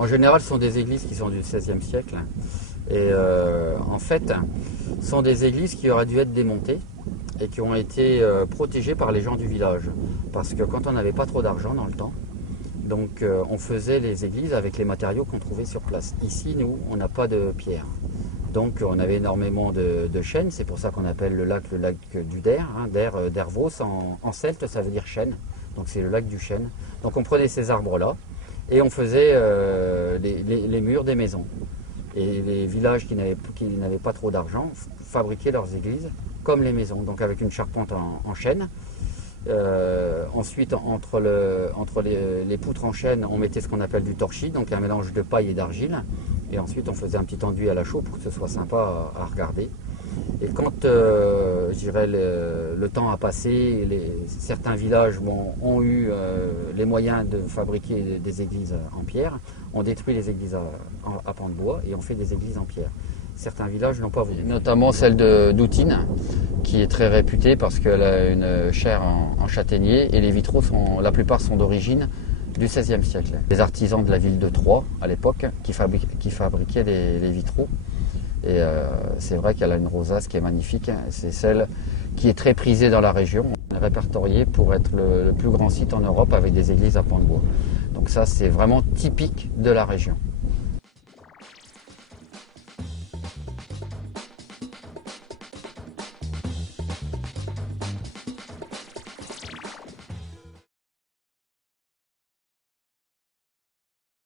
En général, ce sont des églises qui sont du XVIe siècle. Et en fait, ce sont des églises qui auraient dû être démontées et qui ont été protégées par les gens du village. Parce que quand on n'avait pas trop d'argent dans le temps, donc on faisait les églises avec les matériaux qu'on trouvait sur place. Ici, nous, on n'a pas de pierre. Donc on avait énormément de chênes, c'est pour ça qu'on appelle le lac du Der, hein, d'Ervos en celte, ça veut dire chêne, donc c'est le lac du chêne. Donc on prenait ces arbres-là et on faisait les murs des maisons. Et les villages qui n'avaient pas trop d'argent fabriquaient leurs églises comme les maisons, donc avec une charpente en chêne. Ensuite, entre les poutres en chêne, on mettait ce qu'on appelle du torchis, donc un mélange de paille et d'argile. Et ensuite, on faisait un petit enduit à la chaux pour que ce soit sympa à regarder. Et quand je dirais le temps a passé, certains villages ont eu les moyens de fabriquer des églises en pierre, on détruit les églises à pans de bois et on fait des églises en pierre. Certains villages n'ont pas voulu. Notamment celle d'Outine, qui est très réputée parce qu'elle a une chaire en châtaignier et les vitraux, la plupart sont d'origine du XVIe siècle. Les artisans de la ville de Troyes, à l'époque, qui fabriquaient les vitraux. Et c'est vrai qu'elle a une rosace qui est magnifique. C'est celle qui est très prisée dans la région. Elle est répertoriée pour être le plus grand site en Europe avec des églises à pans de bois. Donc ça, c'est vraiment typique de la région.